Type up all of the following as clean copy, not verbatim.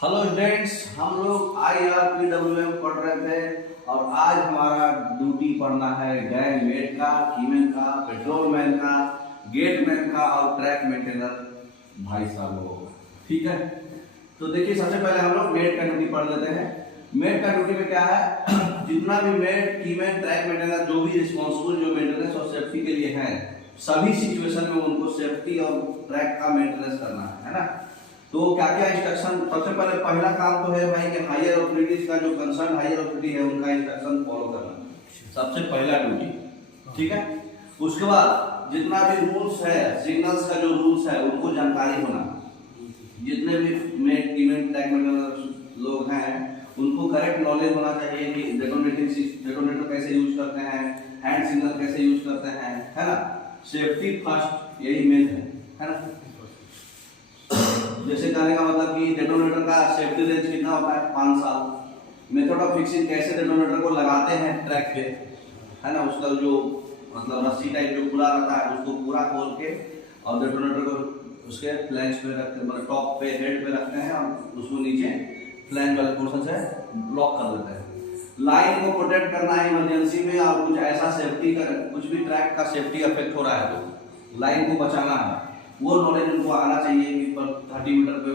Hello students, हम लोग IRPWM पढ़ रहे थे और आज हमारा ड्यूटी पढ़ना है गैंग मेट का, कीमैन का, पेट्रोलमैन का, गेटमैन का और ट्रैक मेंटेनर भाई साहब लोगों का। ठीक है, तो देखिए सबसे पहले हम लोग मेट का ड्यूटी पढ़ लेते हैं। मेट का ड्यूटी में क्या है, जितना भी मेट, कीमैन, ट्रैक मेंटेनर जो भी रिस्पॉन्सिबल जो मेंटेनेंस और सेफ्टी के लिए है, सभी सिचुएशन में उनको सेफ्टी और ट्रैक का मेंटेनेंस करना है ना। तो क्या क्या इंस्ट्रक्शन, सबसे पहले पहला काम तो है भाई कि हायर अथॉरिटीज का जो कंसर्न हायर अथॉरिटी है उनका इंस्ट्रक्शन फॉलो करना, सबसे पहला ड्यूटी। ठीक है, उसके बाद जितना भी रूल्स है, सिग्नल्स का जो रूल्स है उनको जानकारी होना। जितने भी मेट, कीमैन, ट्रैक मेंटेनर लोग हैं उनको करेक्ट नॉलेज होना चाहिए कि डेटोनेटर कैसे यूज करते हैं, हैंड सिग्नल कैसे यूज करते हैं, है ना। सेफ्टी फर्स्ट, यही मेन है ना। जैसे कहने का मतलब कि डेटोनेटर का सेफ्टी रेंज कितना होता है, 5 साल। मेथड ऑफ फिक्सिंग, कैसे डेटोनेटर को लगाते हैं ट्रैक पे, है ना। उसका जो मतलब रस्सी टाइप जो पूरा रहता है उसको पूरा खोल के और डेटोनेटर को उसके फ्लैंज पे रखते, मतलब टॉप पे, हेड पे रखते हैं और उसको नीचे फ्लैंज वाले पोर्शन से ब्लॉक कर देते हैं। लाइन को प्रोटेक्ट करना है इमरजेंसी में, और कुछ ऐसा सेफ्टी का, कुछ भी ट्रैक का सेफ्टी अफेक्ट हो रहा है तो लाइन को बचाना है। वो नॉलेज उनको आना चाहिए कि पर 30 मीटर पे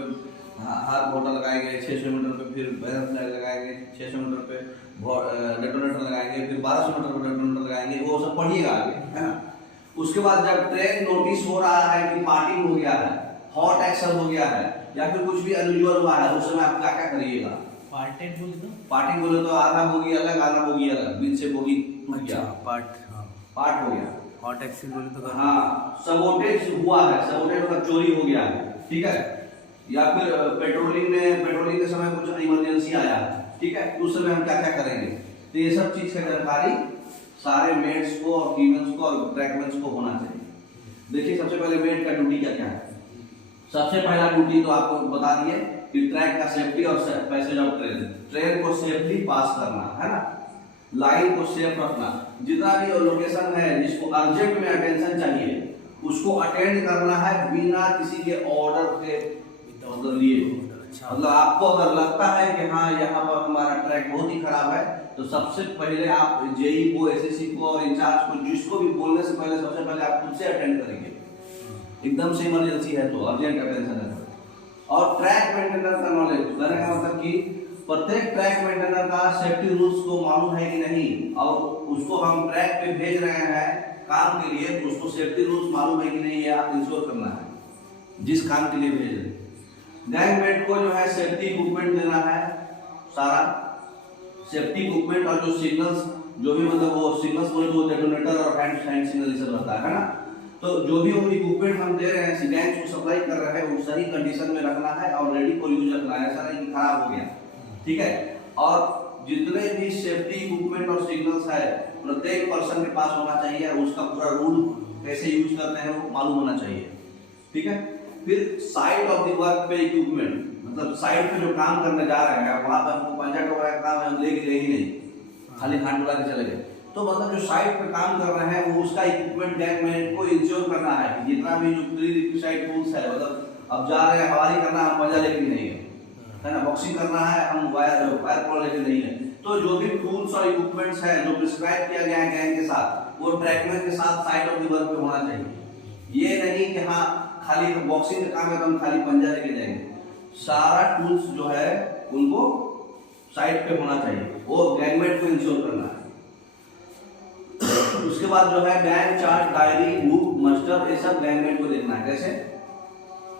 हाथ बोतल लगाएंगे, 600 मीटर पे फिर बैरल फ्लैग लगाएंगे, 600 मीटर पे डेटोनेटर लगाएंगे, फिर 1200 मीटर पे डेटोनेटर लगाएंगे। वो सब पढ़िएगा आगे, है ना। उसके बाद जब ट्रेन नोटिस हो रहा है कि पार्टिंग हो गया है, हॉट एक्शन हो गया है या फिर कुछ भी अनयूजुअल हुआ है, उस समय आप क्या क्या करिएगा। पार्टिंग बोले तो आधा बोगी अलग, आधा बोगी अलग, बीच से बोगी टूट गया, पार्ट हो गया। हॉट एक्सीडेंट बोले तो हाँ, सबोटेज हुआ है, सबोटेज मतलब चोरी हो गया है, ठीक है। या फिर पेट्रोलिंग के समय कुछ इमरजेंसी आया है, ठीक है, तो उस समय हम क्या क्या करेंगे। तो ये सब चीज का जानकारी सारे मेट्स को और कीमैन्स को और ट्रैकमैन्स को होना चाहिए। देखिए सबसे पहले मेट का ड्यूटी क्या क्या है। सबसे पहला ड्यूटी तो आपको बता दिए कि ट्रैक का सेफ्टी और पैसेज ऑफ ट्रेन को सेफली पास करना, है ना। लाइन को सेफ रखना, जितना भी लोकेशन है जिसको अर्जेंट में अटेंशन चाहिए उसको अटेंड करना है बिना किसी के ऑर्डर के लिए। मतलब आपको अगर लगता है कि हाँ यहाँ पर हमारा ट्रैक बहुत ही खराब है, तो सबसे पहले आप जेई को, एसएससी को और इंचार्ज को, जिसको भी बोलने से पहले सबसे पहले आप खुद से अटेंड करेंगे। एकदम से इमरजेंसी है तो, अर्जेंट अटेंशन है तो। और ट्रैक मेंटेनर का नॉलेज कहने का मतलब कि प्रत्येक ट्रैक मेंटेनर का सेफ्टी रूल्स को मालूम है कि नहीं, और उसको हम ट्रैक पे भेज रहे हैं काम के लिए, तो उसको सेफ्टी रूल्स मालूम है कि नहीं, ये आप इंश्योर करना है जिस काम के लिए भेज रहे हैं। गैंगमेट को जो है सेफ्टी इक्विपमेंट देना है, सारा सेफ्टी इक्विपमेंट, और जो सिग्नल्स, जो भी मतलब वो सिग्नल्स बोले तो डेटोनेटर और हैंड सिग्नल ये सब रहता है ना। तो जो भी वो इक्विपमेंट हम दे रहे हैं, गैंग को सप्लाई कर रहे हैं, वो सही कंडीशन में रखना है और रेडी फॉर यूज रखना है, ऐसा नहीं कि खराब हो गया, ठीक है। और जितने भी सेफ्टी इक्विपमेंट और सिग्नल्स है प्रत्येक पर्सन के पास होना चाहिए, उसका पूरा रूल कैसे यूज करते हैं वो मालूम होना चाहिए, ठीक है। फिर साइड ऑफ द वर्क पे इक्विपमेंट, मतलब साइड पे जो काम करने जा रहे हैं वहां पर हमको पंजा टोकरा का काम है, हम लेके गए ही नहीं, खाली हाथ बुला के चले गए। तो मतलब जो साइड पे काम कर रहे हैं वो उसका इक्विपमेंट गैंगमैन को इंश्योर करना है कि जितना भी जो प्री रिक्विजिट टूल्स है, मतलब अब जा रहे हैं हवारी करना, हम पंजा लेके नहीं है ना, बॉक्सिंग करना है, हम वायर पॉल लेके नहीं है। तो जो भी टूल्स और इक्विपमेंट्स है जो प्रिस्क्राइब किया गया है गैंग के साथ, वो ट्रैकमैन के साथ साइड ऑफ द वर्क पे होना चाहिए। ये नहीं कि हाँ खाली बॉक्सिंग का काम है तो हम खाली पंजा लेके जाएंगे। सारा टूल्स जो है उनको साइड पे होना चाहिए, वो गैंगमैन को इंश्योर करना है। उसके बाद जो है gang chart, diary, book, muster, ये सब गैंगमैन को देखना है। कैसे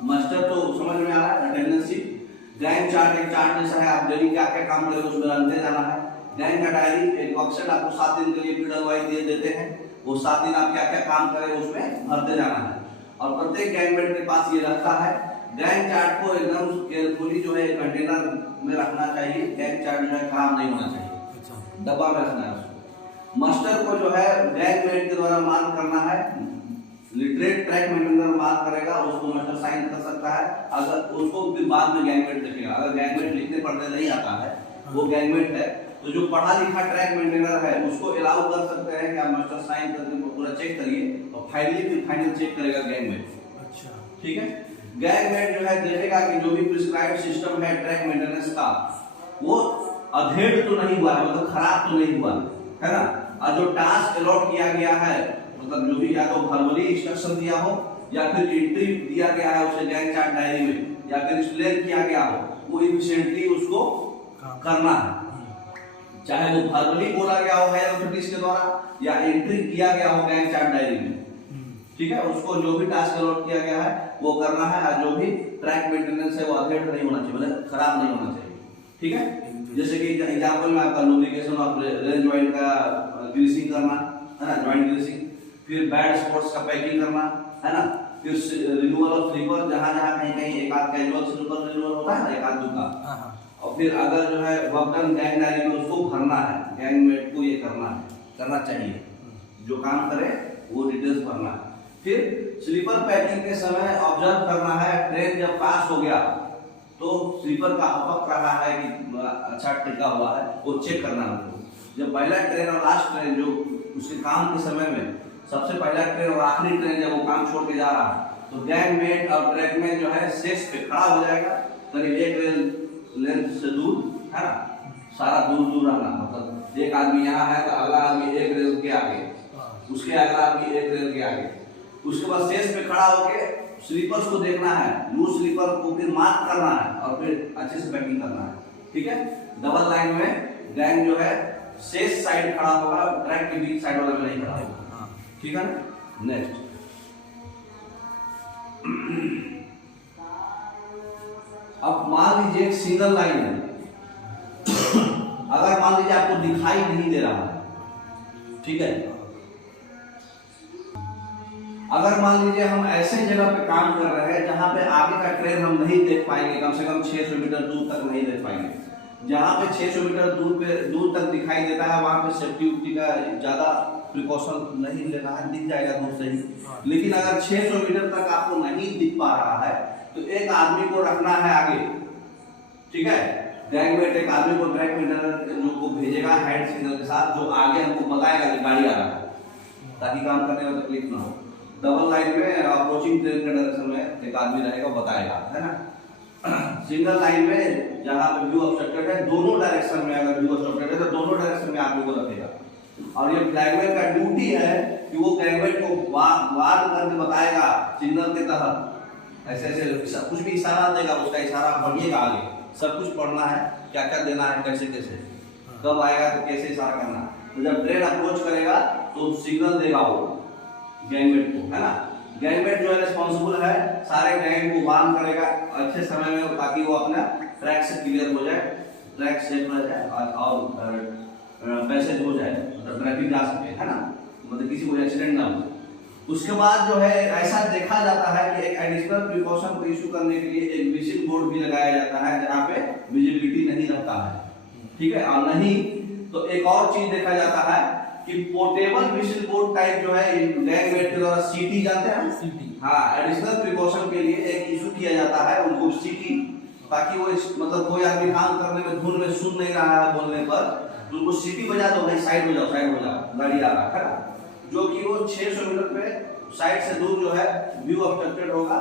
मस्टर तो समझ में आ रहा है, अटेंडेंस शीट। गैंग चार्ट एक चार्ट जैसा है, आप डेली क्या क्या काम करेंगे उसमें रखते जाना है। गैंग का डायरी एक वर्कशीट आपको 7 दिन के लिए पीरियड वाइज दे देते हैं, वो 7 दिन आप क्या क्या काम करें उसमें भरते जाना है, और प्रत्येक गैंगमैन के पास ये रहता है। गैंग चार्ट को एकदम केयरफुली जो है कंटेनर में रखना चाहिए, गैंग चार्ट जो है खराब नहीं होना चाहिए, डब्बा में रखना है उसको। मस्टर को जो है गैंगमैन के द्वारा मार्क करना है, लिटरेट ट्रैक मेंटेनर मार्क करेगा, उसको मस्टर साइन कर सकता है, अगर उसको फिर बाद में गैंगमैन लिखेगा। अगर गैंगमैन लिखने पढ़ने नहीं आता है, वो गैंगमैन है, तो जो पढ़ा लिखा ट्रैक मेंटेनर है उसको अलाउ कर सकते हैं कि आप मस्टर साइन करके पूरा चेक करिए और फाइनली फिर फाइनल चेक करेगा गैंगमैन। अच्छा, ठीक है। गैंगमेट जो है देखेगा कि जो भी प्रिस्क्राइब्ड सिस्टम है ट्रैक मेंटेनेंस का वो अधेड़ तो नहीं हुआ है, मतलब खराब तो नहीं हुआ है ना। और जो टास्क अलॉट किया गया है, मतलब जो भी या तो वर्बली इंस्ट्रक्शन दिया हो या फिर एंट्री दिया गया है उसे गैंग चार्ट डायरी में या फिर एक्सप्लेन किया गया हो, वो इफिशिएंटली उसको करना है। चाहे वो वर्बली बोला गया हो हायर अथॉरिटीज के द्वारा या एंट्री किया गया हो गैंग चार्ट डायरी में, ठीक है। उसको जो भी टास्क अलॉट किया गया है वो करना है, और जो भी ट्रैक मेंटेनेंस है वो अधेड़ नहीं होना चाहिए, मतलब खराब नहीं होना चाहिए, ठीक है। जैसे कि एग्जांपल में आपका लुब्रिकेशन ऑफ रेन जॉइंट का ग्रीसिंग करना है ना, जॉइंट ग्रीसिंग, फिर बैड स्पॉट्स का पैकिंग करना है ना, फिर रिन्यूअल ऑफ स्लीपर, जहां जहां कहीं कहीं एक आध कैजुअल स्लीपर रिन्यूअल होता है ना, एक आध का, और फिर अगर जो है वर्कडन गैंग डायरी में उसको भरना है, गैंगमेट को ये करना है, करना चाहिए, जो काम करे वो डिटेल्स भरना है। फिर स्लीपर पैकिंग के समय ऑब्जर्व करना है, ट्रेन जब पास हो गया तो स्लीपर का हपक रहा है कि अच्छा टिका हुआ है, वो चेक करना है। जब पहला ट्रेन और लास्ट ट्रेन जो उसके काम के समय में सबसे पहला ट्रेन और आखिरी ट्रेन जब वो काम छोड़ के जा रहा है तो गैंगमेट और ट्रैकमेट जो है सेक्स पे खड़ा हो जाएगा, करीब एक रेल लेंथ से दूर है ना, सारा दूर दूर रहना, मतलब एक आदमी यहाँ है तो अगला आदमी एक रेल के आगे, उसके अगला आदमी एक रेल के आगे, उसके बाद सेक्स पे खड़ा होके स्लीपर्स को देखना है, लूज स्लीपर को फिर मार्क करना है और फिर अच्छे से पैकिंग करना है, ठीक है। डबल लाइन में गैंग जो है शेष साइड खड़ा होगा, ट्रैक के बीच साइड वाला में नहीं खड़ा होगा, ठीक है ना। नेक्स्ट अब मान लीजिए एक सिंगल लाइन है, अगर मान लीजिए आपको दिखाई नहीं दे रहा है, ठीक है, अगर मान लीजिए हम ऐसे जगह पे काम कर रहे हैं जहां पे आगे का ट्रेन हम नहीं देख पाएंगे, कम से कम 600 मीटर दूर तक नहीं देख पाएंगे, जहां पे 600 मीटर दूर तक दिखाई देता है वहां पे सेफ्टी उफ्टी का ज्यादा प्रिकॉशन नहीं लेना है, दिख जाएगा दूर से ही। लेकिन अगर 600 मीटर तक आपको नहीं दिख पा रहा है तो एक आदमी को रखना है आगे, ठीक है। गैंगमेट एक आदमी को ट्रैक मेंटेनर को भेजेगा हैंड सिग्नल के साथ, जो आगे हमको बताएगा कि गाड़ी आ रहा है, ताकि काम करने में तकलीफ ना हो। डबल लाइन में अप्रोचिंग ट्रेन के डायरेक्शन में एक आदमी रहेगा, बताएगा, है ना। सिंगल लाइन में जहां पे व्यू ऑब्स्ट्रक्टेड है, दोनों डायरेक्शन में अगर व्यू ऑब्स्ट्रक्टेड है तो दोनों डायरेक्शन में आदमी को रखेगा, और ये फ्लैगमैन का ड्यूटी है कि वो गैंगमेट को वार करके बताएगा सिग्नल के तहत, ऐसे ऐसे कुछ भी इशारा देगा, उसका इशारा पढ़िएगा, आगे सब कुछ पढ़ना है, क्या क्या देना है, कैसे कैसे, कब आएगा तो कैसे इशारा करना है। तो जब ट्रेन अप्रोच करेगा तो सिग्नल देगा वो गैंगमेट को, है ना। गैंगमेट जो है रिस्पॉन्सिबल है, सारे गैंग को वार्न करेगा अच्छे समय में, ताकि वो अपना ट्रैक से क्लियर हो जाए, ट्रैक सेफ रह जाए और पैसेज हो जाए, मतलब ट्रैफिक जा सके, है ना, मतलब किसी को एक्सीडेंट ना हो। उसके बाद जो है ऐसा देखा जाता है कि एक एडिशनल प्रिकॉशन को इशू करने के लिए एक विजिल बोर्ड भी लगाया जाता है जहाँ पे विजिबिलिटी नहीं रहता है, ठीक है। और नहीं तो एक और चीज देखा जाता है कि पोर्टेबल विजिल बोर्ड टाइप जो है गैंगमेट के द्वारा सीटी जानते हैं, सीटी, हाँ, एडिशनल प्रिकॉशन के लिए एक इशू किया जाता है उनको सीटी, ताकि वो मतलब कोई आदमी काम करने में धुन में सुन नहीं रहा है बोलने पर, तो उनको सीटी बजा दो, भाई साइड हो जाओ, साइड हो जाओ, गाड़ी आ रहा है ना, जो कि वो 600 मीटर पे साइड से दूर जो है व्यू ऑब्स्ट्रक्टेड होगा,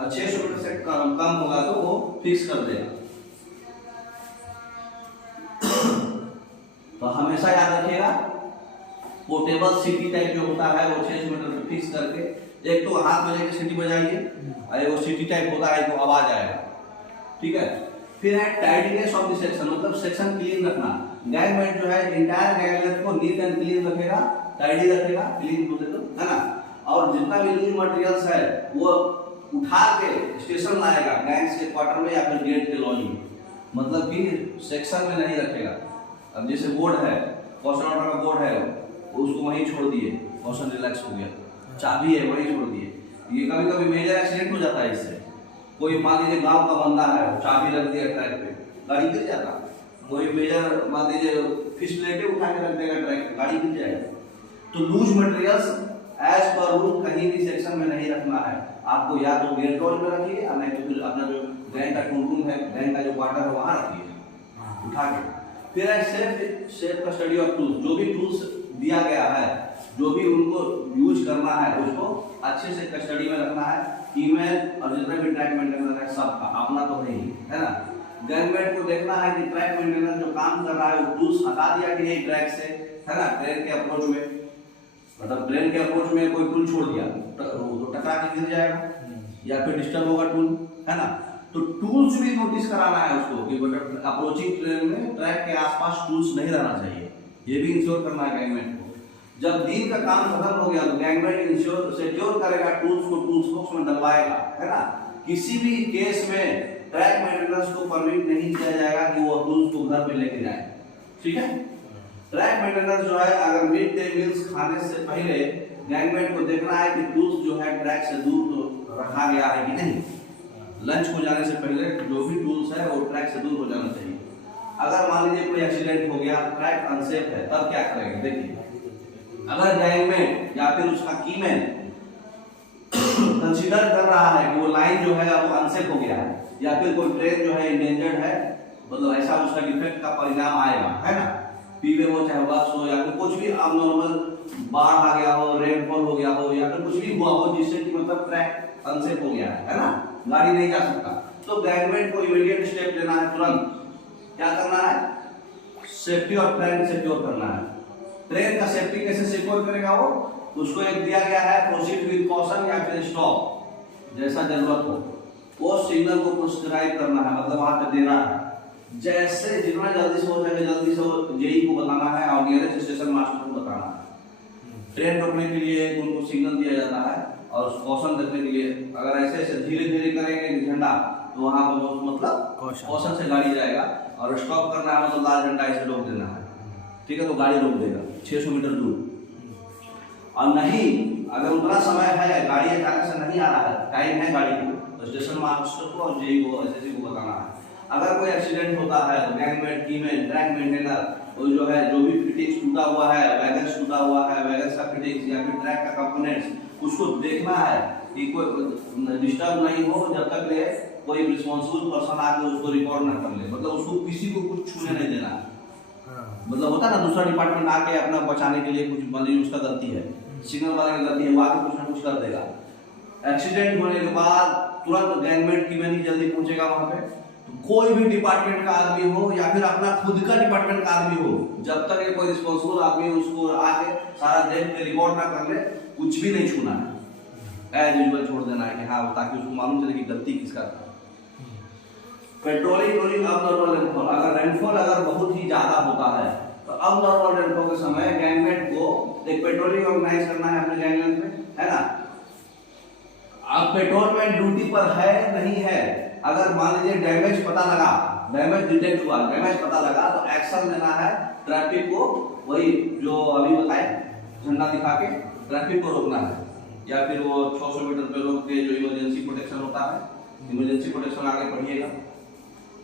और 600 मीटर से कम होगा तो वो फिक्स कर देगा। तो हमेशा याद रखिएगा पोर्टेबल सीटी टाइप जो होता है वो 600 मीटर पे फिक्स करके, एक तो हाथ में लेके सीटी बजाइए, और वो सीटी टाइप होता है तो आवाज आएगा, ठीक है। फिर है टाइडीनेस ऑफ द सेक्शन, मतलब सेक्शन क्लीन रखना। गैंगमेट जो है इंटायर गैंगलेट को नीट एंड क्लीन रखेगा, टाइडी रखेगा, क्लीन बोले तो, है ना। और जितना भी लूज मटेरियल्स है वो उठा के स्टेशन लाएगा, गैंग्स के क्वार्टर में या फिर गेट के लॉज में, मतलब कि सेक्शन में नहीं रखेगा। अब जैसे बोर्ड है, कॉशन ऑर्डर का बोर्ड है, उसको वहीं छोड़ दिए, कॉशन रिलैक्स हो गया, चाबी है वहीं छोड़ दिए। ये कभी कभी मेजर एक्सीडेंट हो जाता है इससे, कोई मान लीजिए गांव का बंदा है, चाबी रख दिया ट्रैक पे, गाड़ी गिर जाता, कोई मेजर मान लीजिए फिश लेके उठा के रख देगा ट्रैक पे, गाड़ी गिर जाएगा। तो loose materials as per rule कहीं भी सेक्शन में नहीं रखना है, आपको या तो गेट लॉज में रखिए, या नहीं तो फिर अपना जो गैंग का रूम है, गैंग का जो क्वार्टर है वहां रखिए उठा के। फिर है सेफ कस्टडी ऑफ टूल्स, जो भी टूल्स दिया गया है, जो भी उनको यूज करना है उसको अच्छे से कस्टडी में रखना है, कीमैन और जितने भी ट्रैक मेंटेनर है सबका अपना तो है ना। गैंगमैन को देखना है कि ट्रैक मेंटेनर जो काम कर रहा है वो टूल्स हटा दिया कि नहीं ट्रैक से, है ना। ट्रेन के अप्रोच में, मतलब ट्रेन के अप्रोच में कोई टूल छोड़ दिया तो टकरा के गिर जाएगा या फिर डिस्टर्ब होगा टूल, है ना। तो टूल्स भी नोटिस कराना है उसको कि अप्रोचिंग ट्रेन में ट्रैक के आसपास टूल्स नहीं रहना चाहिए, ये भी इंश्योर करना है गैंगमैन को। जब दिन का काम खत्म हो गया तो गैंगमैन इंश्योर सिक्योर करेगा टूल्स को, टूल्स बॉक्स में डलवाएगा, है ना। किसी भी केस में ट्रैक मेंटेनेंस को परमिट नहीं किया जाएगा कि वो टूल्स को घर पे लेके जाए, ठीक है। ट्रैक मेंटेनेंस जो है अगर मिड डे मील्स खाने से पहले गैंगमैन को देखना है कि टूल्स जो है ट्रैक से दूर तो रखा गया है कि नहीं। लंच को जाने से पहले जो भी टूल्स है वो ट्रैक से दूर हो जाना चाहिए। अगर मान लीजिए कोई एक्सीडेंट हो गया, ट्रैक अनसेफ है, तब क्या करेंगे देखिए। अगर गैंगमैन या फिर उसका कीमैन कंसीडर कर रहा है कि वो लाइन जो है वो अनसेफ हो गया है या फिर कोई ट्रेन जो है इंडेंजर्ड है, मतलब ऐसा उसका डिफेक्ट का परिणाम आएगा, है ना। पीवे हो चाहे बस हो या फिर कुछ भी अबनॉर्मल बाढ़ आ गया हो, रेनफॉल हो गया हो या फिर कुछ भी हुआ हो जिससे कि मतलब ट्रैक अनसेफ हो गया है ना, गाड़ी नहीं जा सकता, तो गैंगमैन को इमीडिएट स्टेप लेना है। तुरंत क्या करना है, सेफ्टी और ट्रेन सिक्योर करना है। ट्रेन का सेफ्टी कैसे सिक्योर करेगा वो, उसको एक दिया गया है प्रोसीड विद कॉशन या फिर स्टॉप, जैसा जरूरत हो वो सिग्नल को प्रिस्क्राइब करना है, मतलब वहां पे देना है। जैसे जितना जल्दी से हो सके जल्दी से जेई को बताना है और नियरेस्ट स्टेशन मास्टर को बताना है। ट्रेन रोकने के लिए उनको सिग्नल दिया जाता है और कॉशन देखने के लिए अगर ऐसे ऐसे धीरे धीरे करेंगे झंडा तो वहां पर मतलब कॉशन से गाड़ी जाएगा, और स्टॉप करना है मतलब लाल झंडा ऐसे रोक देना है, ठीक है, तो गाड़ी रोक देगा 600 मीटर दूर। और नहीं अगर उतना समय है, गाड़ी अचानक से नहीं आ रहा है, टाइम है गाड़ी को, तो स्टेशन मास्टर को और जेई को एसएससी को बताना है। अगर कोई एक्सीडेंट होता है तो गैंगमैन, कीमैन, ट्रैक मेंटेनर वो जो है जो भी फिटिंग्स टूटा हुआ है, वैगन्स टूटा हुआ है, वैगन्स का फिटिंग्स या फिर ट्रैक का कंपोनेंट्स उसको देखना है कि कोई डिस्टर्ब नहीं हो जब तक ले कोई रिस्पांसिबल पर्सन आके उसको रिकॉर्ड ना कर ले, मतलब उसको किसी को कुछ छूने नहीं देना। मतलब होता है ना दूसरा डिपार्टमेंट आके अपना बचाने के लिए कुछ, मान लीजिए उसका गलती है, सिग्नल वाले की गलती है, वो आके कुछ ना कुछ कर देगा। एक्सीडेंट होने के बाद तुरंत गैंगमैन कीमैन ही जल्दी पहुंचेगा वहां पे। तो कोई भी डिपार्टमेंट का आदमी हो या फिर अपना खुद का डिपार्टमेंट का आदमी हो, जब तक ये कोई रिस्पांसिबल आदमी उसको आके सारा देख के रिकॉर्ड ना कर ले, कुछ भी नहीं छूना है, एज यूजुअल छोड़ देना है कि हाँ, ताकि उसको मालूम चले कि गलती किसका था। पेट्रोलिंग ड्यूरिंग अबनॉर्मल रेनफॉल, अगर रेनफॉल अगर बहुत ही ज्यादा होता है तो अबनॉर्मल रेनफॉल के समय गैंगमैन को एक पेट्रोलिंग ऑर्गेनाइज करना है अपने गैंगमैन में, है ना। अब पेट्रोलमैन ड्यूटी पर है नहीं है, अगर मान लीजिए डैमेज पता लगा, डैमेज डिटेक्ट हुआ, डैमेज पता लगा तो एक्शन लेना है ट्रैफिक को, वही जो अभी बताए झंडा दिखा के ट्रैफिक को रोकना है, या फिर वो 600 मीटर पे रोक के जो इमरजेंसी प्रोटेक्शन होता है, इमरजेंसी प्रोटेक्शन आगे पढ़िएगा,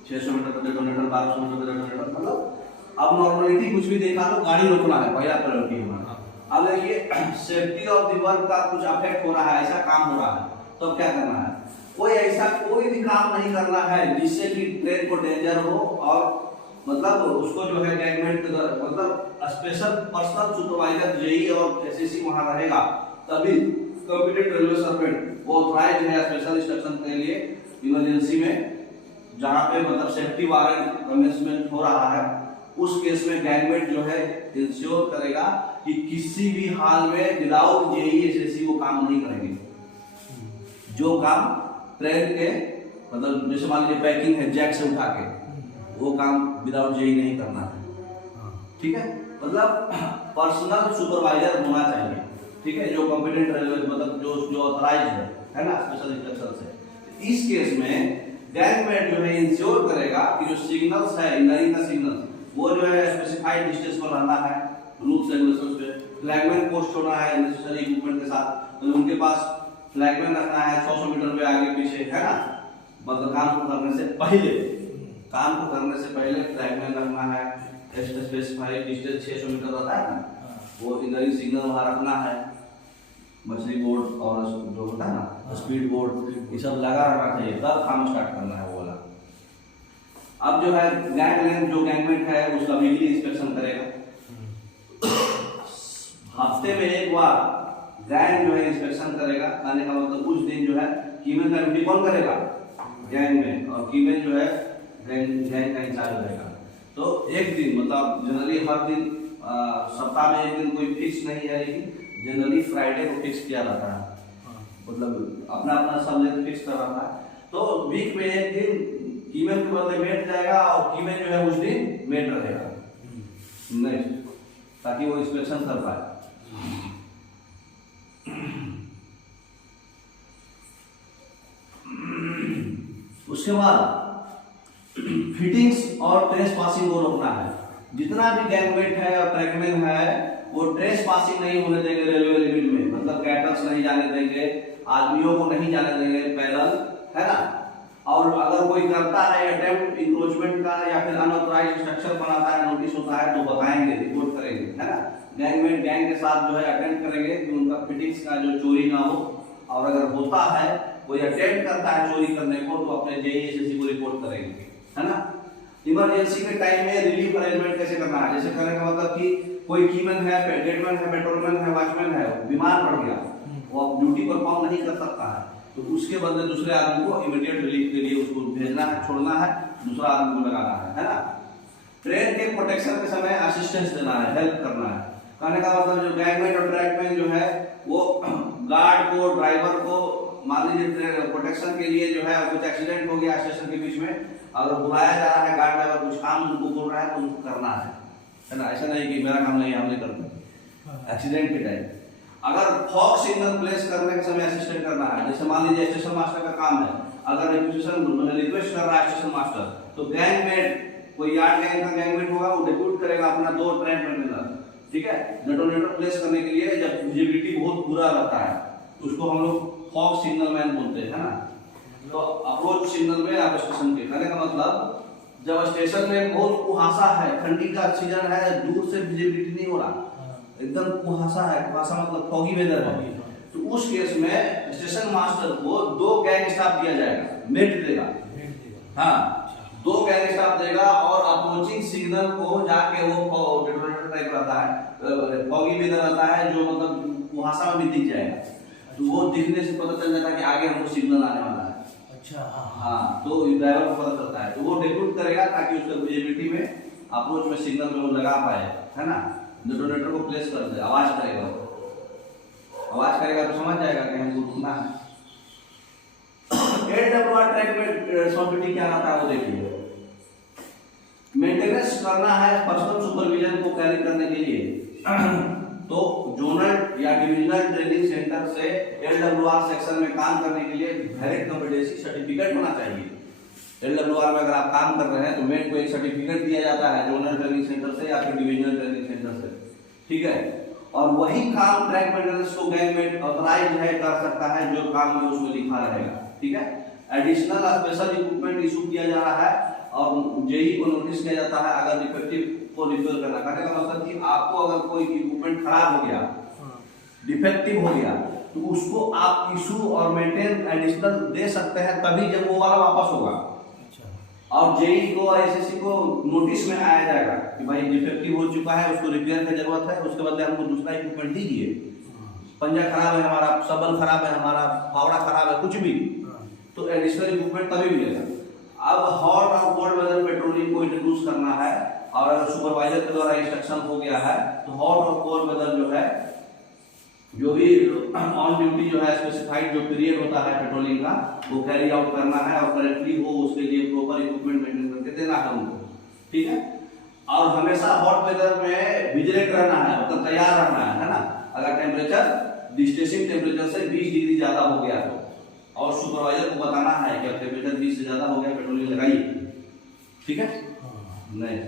600 मीटर पे डेटोनेटर, 1200 मीटर पे डेटोनेटर, मतलब अब नॉर्मलिटी कुछ भी देखा तो गाड़ी रोकना है, पहला प्रायोरिटी हमारा। अब देखिए सेफ्टी ऑफ द वर्क का कुछ अफेक्ट हो रहा है, ऐसा काम हो रहा है, तो क्या करना है, कोई ऐसा कोई भी काम नहीं करना है जिससे कि ट्रेन को डेंजर हो, और मतलब उसको जो है गैंगमैन मतलब स्पेशल पर्सनल सुपरवाइजर जेई और एसएससी वहां रहेगा, तभी कॉम्पिटेंट रेलवे सर्वेंट वो ऑथराइज्ड है स्पेशल इंस्ट्रक्शन के लिए इमरजेंसी में, जहां पे मतलब सेफ्टी वारंट कमेंसमेंट हो रहा है, उस केस में गैंगमैन जो है इंश्योर करेगा कि किसी भी हाल में विदाउट जेई एसएससी वो काम नहीं करेंगे। जो काम ट्रेन के मतलब जैसे मान लीजिए पैकिंग है जैक से उठा के, वो काम विदाउट जेई नहीं करना है, ठीक है, मतलब पर्सनल सुपरवाइजर होना चाहिए, ठीक है, जो कॉम्पिटेंट रेलवे मतलब जो ऑथराइज्ड है ना स्पेशल इंस्ट्रक्शन से। इस केस में गैंगमैन जो है इंश्योर करेगा कि जो सिग्नल्स है, इनलाइन का सिग्नल, वो जो है स्पेसिफाइड डिस्टेंस पर रहना है, रूल्स रेगुलेशंस पे, फ्लैगमैन पोस्ट होना है नेसेसरी इक्विपमेंट के साथ, तो उनके पास फ्लैगमैन रखना है 600 मीटर पे आगे पीछे, है ना, मतलब काम को करने से पहले, काम को करने से पहले फ्लैगमैन रखना है, स्पेसिफाइड डिस्टेंस 600 मीटर रहता है ना, वो इनलाइन सिग्नल वहां रखना है, मछली बोर्ड और जो होता है ना स्पीड बोर्ड, ये सब लगा रहना चाहिए, तब काम स्टार्ट करना है वो वाला। अब जो है गैंगमैन जो गैंगमैन है उसका वीकली इंस्पेक्शन करेगा, हफ्ते में एक बार गैंग जो है इंस्पेक्शन करेगा, आने का मतलब उस दिन जो है कीमैन का ड्यूटी कौन करेगा? गैंगमैन, और कीमैन जो है गैंग का इंचार्ज रहेगा। तो एक दिन मतलब जनरली हर दिन सप्ताह में एक दिन कोई फिक्स नहीं है, लेकिन जनरली फ्राइडे को फिक्स किया जाता है, मतलब अपना अपना सब दिन फिक्स कर रहा है। तो वीक में एक दिन कीमैन के बदले मेट जाएगा और कीमैन जो है उस दिन मेट रहेगा नहीं, ताकि वो इंस्पेक्शन कर पाए। उसके बाद फिटिंग्स और ट्रेस पासिंग को रोकना है। जितना भी गैंगवेट है और ट्रैकमैन है वो ट्रेस पासिंग नहीं होने देंगे रेलवे लिमिट में, मतलब कैटल्स नहीं जाने देंगे, आदमियों को नहीं जाने देंगे पैदल, है ना। और अगर कोई करता है अटेम्प्ट इंक्रोचमेंट का या फिर अनऑथराइज्ड स्ट्रक्चर बनाता है, नोटिस होता है, तो बताएंगे, रिपोर्ट करेंगे, है ना। गैंगमैन गैंग के साथ जो है अटेम्प्ट करेंगे कि उनका फिटिंग्स का जो चोरी ना हो, और अगर होता है कोई अटेम्प्ट करता है चोरी करने को तो अपने जेईएसएससी को रिपोर्ट करेंगे, है ना। इमरजेंसी के टाइम में रिलीफ अरेंजमेंट कैसे करना है, जैसे करने का मतलब कि कोई कीमैन है, गेटमैन है, पेट्रोलमैन है, वॉचमैन है, बीमार पड़ गया, वो अब ड्यूटी परफॉर्म नहीं कर सकता है, तो उसके बदले दूसरे आदमी को इमीडिएट रिलीफ के लिए उसको भेजना है, छोड़ना है, दूसरा आदमी को लगाना है ना। ट्रेन के प्रोटेक्शन के समय असिस्टेंस देना है, हेल्प करना है। कहने का मतलब जो गैंगमैन और ट्रैकमैन जो है वो गार्ड को, ड्राइवर को, मान लीजिए प्रोटेक्शन के लिए जो है कुछ एक्सीडेंट हो गया स्टेशन के बीच में, अगर बुलाया जा रहा है गार्ड ड्राइवर कुछ काम उनको बोल रहा है तो उनको करना है ना। ऐसा नहीं कि मेरा काम नहीं हम नहीं करते। एक्सीडेंट के टाइम अगर फॉग सिग्नल प्लेस करने के समय असिस्टेंट करना है, जैसे मान लीजिए स्टेशन मास्टर का काम है, अगर रिक्वेस्ट कर रहा है स्टेशन मास्टर, तो गैंगमैन कोई यार्ड गैंग का गैंगमैन होगा, वो डिप्यूट करेगा अपना 2 ट्रेन मेंटेनर, ठीक है, डेटोनेटर प्लेस करने के लिए। जब विजिबिलिटी बहुत बुरा रहता है तो उसको हम लोग फॉग सिग्नल मैन बोलते हैं, है ना। तो अप्रोच सिग्नल में आप स्टेशन के, कहने का मतलब जब स्टेशन में बहुत कुहासा है, ठंडी का सीजन है, दूर से विजिबिलिटी नहीं हो रहा, एकदम कुहासा है, कुहासा मतलब फॉगी वेदर है, तो उस केस में स्टेशन मास्टर को 2 गैंग स्टाफ दिया जाएगा, मेट देगा, हाँ 2 गैंग स्टाफ देगा, और अप्रोचिंग सिग्नल को जाके वो डेटोनेटर टाइप रहता है, फॉगी वेदर रहता है, जो मतलब कुहासा में भी दिख जाएगा, तो वो दिखने से पता चल जाता है कि आगे हमको सिग्नल आने वाला है। अच्छा, हाँ, तो ड्राइवर को पता चलता है, तो वो डिप्यूट करेगा ताकि उसका विजिबिलिटी में अप्रोच में सिग्नल में वो लगा पाए, है ना। डेटोनेटर को प्लेस कर दे, आवाज करेगा तो समझ जाएगा कि हमको रुकना है। एडब्ल्यूआर ट्रैक में रिस्पांसिबिलिटी क्या रहता है वो देखिए। मेंटेनेंस करना है पर्सनल सुपरविजन को कैरी करने के लिए तो जोनल या डिविजनल ट्रेनिंग सेंटर से एलडब्ल्यूआर सेक्शन में काम करने के लिए वैलिड कॉम्पिटेंसी सर्टिफिकेट होना चाहिए। एलडब्ल्यूआर में अगर आप काम कर रहे हैं तो मेट को एक सर्टिफिकेट दिया जाता है जोनल ट्रेनिंग सेंटर से या फिर डिविजनल ट्रेनिंग सेंटर से, ठीक है। और वही काम ट्रैक मेंटेनेंस को गैंगमैन ऑथराइज है कर सकता है जो काम में उसमें लिखा रहेगा, ठीक है। एडिशनल स्पेशल इक्विपमेंट इशू किया जा रहा है और जेई को नोटिस किया जाता है अगर डिफेक्टिव को रिपेयर करना। कहने का मतलब कि आपको अगर कोई इक्विपमेंट खराब हो गया, डिफेक्टिव हो गया, तो उसको आप इशू और मेंटेन एडिशनल दे सकते हैं तभी जब वो वाला वापस होगा। और जेई को और एसएससी को नोटिस में आया जाएगा कि भाई डिफेक्टिव हो चुका है, उसको रिपेयर की जरूरत है, उसके बदले हमको दूसरा इक्विपमेंट दीजिए। पंजा खराब है हमारा, सबल खराब है हमारा, फावड़ा खराब है, कुछ भी, तो एडिशनल इक्विपमेंट तभी मिलेगा। अब हॉट और कोल्ड वेदर पेट्रोलिंग को इंट्रोड्यूस करना है और अगर सुपरवाइजर के द्वारा इंस्ट्रक्शन हो गया है तो हॉट और कोल्ड वेदर जो है, जो भी ऑन ड्यूटी जो है स्पेसिफाइड जो पीरियड होता है पेट्रोलिंग का वो कैरी आउट करना है और करेक्टली हो उसके लिए प्रॉपर इक्विपमेंट मेंटेन करके देना है उनको, ठीक है। और हमेशा हॉट वेदर में विजिलेंट रहना है, मतलब तैयार रहना है ना। अगर टेम्परेचर डिस्टेंसिंग टेम्परेचर से 20 डिग्री ज्यादा हो गया तो और सुपरवाइजर को बताना है कि टेम्परेचर 20 से ज्यादा हो गया, पेट्रोलिंग लगाइए, ठीक है। नहीं,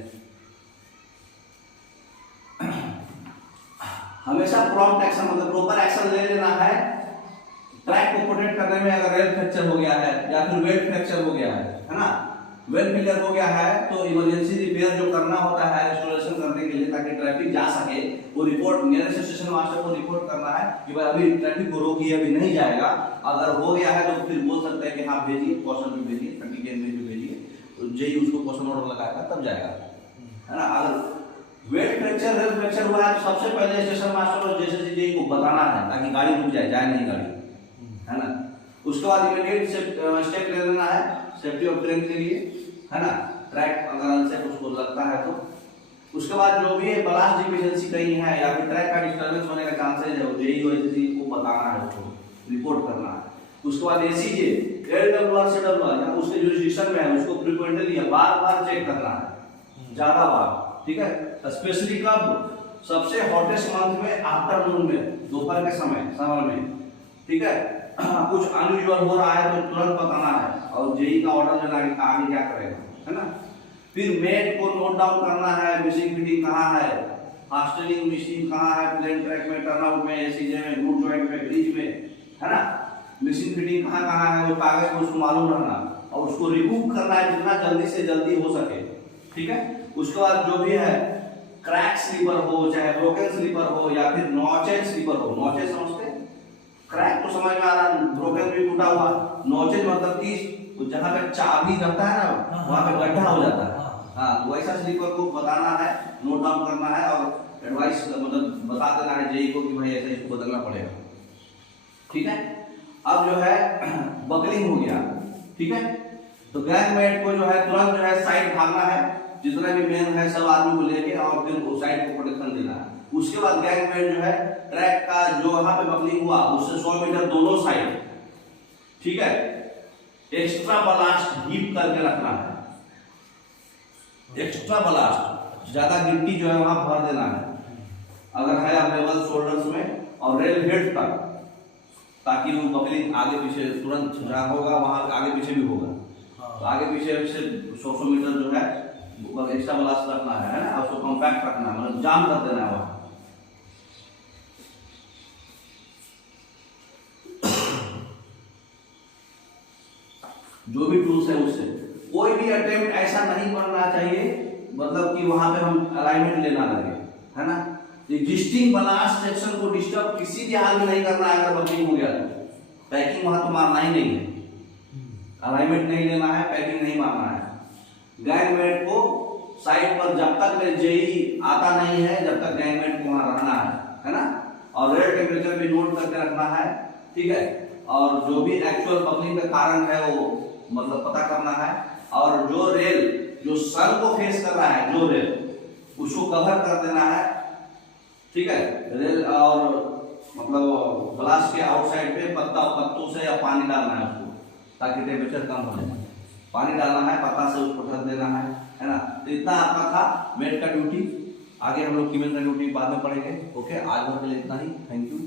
हमेशा प्रॉम्प्ट एक्शन मतलब प्रॉपर एक्शन ले लेना है। ट्रैक को प्रोटेक्ट करने में अगर रेल फ्रैक्चर हो गया है या फिर वेट फ्रैक्चर हो गया है ना, वेल फेलियर हो गया है तो इमरजेंसी रिपेयर जो करना होता है रेस्टोरेशन करने के लिए ताकि ट्रैफिक जा सके, वो रिपोर्ट नियरेस्ट स्टेशन मास्टर को रिपोर्ट करना है कि भाई अभी ट्रैफिक को रोकिए, अभी नहीं जाएगा। अगर हो गया है तो फिर बोल सकते हैं कि हाँ भेजिए, क्वेश्चन भी भेजिए, ट्रैफिक में भी भेजिए, तो जेई उसको क्वेश्चन ऑर्डर लगाएगा तब जाएगा, है ना। अगर वेट फ्रैक्चर रेल फ्रैक्चर हुआ है तो सबसे पहले स्टेशन मास्टर और जेसीसी जेई को बताना है ताकि गाड़ी रुक जाए नहीं गाड़ी, है ना। उसके बाद इमीडिएट स्टेप ले लेना है सेफ्टी ऑफ ट्रेन के लिए, है ना। ट्रैक अगर अनसेफ उसको लगता है तो उसके बाद जो भी ब्लास्ट डिफिशिएंसी कहीं है या फिर ट्रैक का डिस्टर्बेंस होने का चांसेस है, जेई ओएससी को बताना है, उसको रिपोर्ट करना है। उसके बाद एसीजे एलडब्ल्यूआर से डब्ल्यूआर या उसके जुरिस्डिक्शन में है उसको फ्रीक्वेंटली या बार-बार चेक करना है, ज्यादा बार, ठीक है। स्पेशली कब, सबसे हॉटेस्ट मंथ में आफ्टरनून में, दोपहर के समय, समर में, ठीक है। कुछ अनयूजुअल हो रहा है तो तुरंत बताना है और जेई का ऑर्डर लेना है आगे क्या करेगा, है ना। फिर मेट को नोट डाउन करना है, मिसिंग फिटिंग कहाँ है, फास्टनिंग मिसिंग कहाँ है, प्लेन ट्रैक में, टर्नआउट में, एसीजे में, गुड जॉइंट में, ब्रिज में, है ना। मिसिंग फिटिंग कहाँ है वो कागज को उसको मालूम रखना और उसको रिमूव करना है जितना जल्दी से जल्दी हो सके, ठीक है। उसके बाद जो भी है क्रैक स्लीपर हो चाहे ब्रोकन स्लीपर हो या फिर नॉचेज स्लीपर हो, नॉचेज समझते, क्रैक तो समझ में आ रहा है, ब्रोकन भी टूटा हुआ, नॉचेज मतलब कि जहाँ पे चाबी रहता है ना वहाँ पे गड्ढा हो जाता है, हाँ, वैसा स्लीपर को बताना है, नोट डाउन करना है और एडवाइस मतलब बता देना है जेई को कि भाई ऐसा इसको बदलना पड़ेगा, ठीक है। अब जो है बकलिंग हो गया, ठीक है। तो गैंगमेट को जो है तुरंत जो है साइड भागना है, जितना भी मैन है सब आदमी को लेके और फिर उस साइड को प्रोटेक्शन देना है। उसके बाद गैंगमेट जो है ट्रैक का जो यहाँ पे बकलिंग हुआ उससे 100 मीटर दोनों साइड, ठीक है, एक्स्ट्रा ब्लास्ट हीप करके रखना है, एक्स्ट्रा ब्लास्ट, ज्यादा गिट्टी जो है वहां भर देना है अगर है अवेलेबल शोल्डर्स में और रेल हेड तक, ताकि वो बकलिंग आगे पीछे तुरंत जहाँ होगा वहां आगे पीछे भी होगा, तो आगे पीछे से 100 मीटर जो है एक्स्ट्रा ब्लास्ट रखना है ना, उसको कॉम्पैक्ट रखना है, मतलब जाम कर देना है वहां। जो भी टूल्स है उससे कोई भी अटेम्प्ट ऐसा नहीं करना चाहिए मतलब कि वहां पे हम अलाइनमेंट लेना लगे, है ना। एग्जिस्टिंग ब्लास्ट सेक्शन को डिस्टर्ब किसी भी हाल में नहीं करना है, अगर बकलिंग हो गया तो पैकिंग वहां तो मारना ही नहीं है, अलाइनमेंट नहीं लेना है, पैकिंग नहीं मारना है। गैंगमेट को साइड पर जब तक जेई आता नहीं है जब तक गैंगमेट को वहां रहना है ना, और रेल टेम्परेचर भी नोट करके रखना है, ठीक है। और जो भी एक्चुअल बकलिंग का कारण है वो मतलब पता करना है, और जो रेल जो सन को फेस कर रहा है जो रेल उसको कवर कर देना है, ठीक है। रेल और मतलब ब्लास्ट के आउटसाइड पे पत्तों से या पानी डालना है उसको, ताकि टेम्परेचर कम हो जाए, पानी डालना है, पत्ता से उसको ढक देना है ना। तो इतना आपका था मेट का ड्यूटी, आगे हम लोग कीमेल का ड्यूटी बाद में पढ़ेंगे। ओके, आज भर के लिए इतना ही, थैंक यू।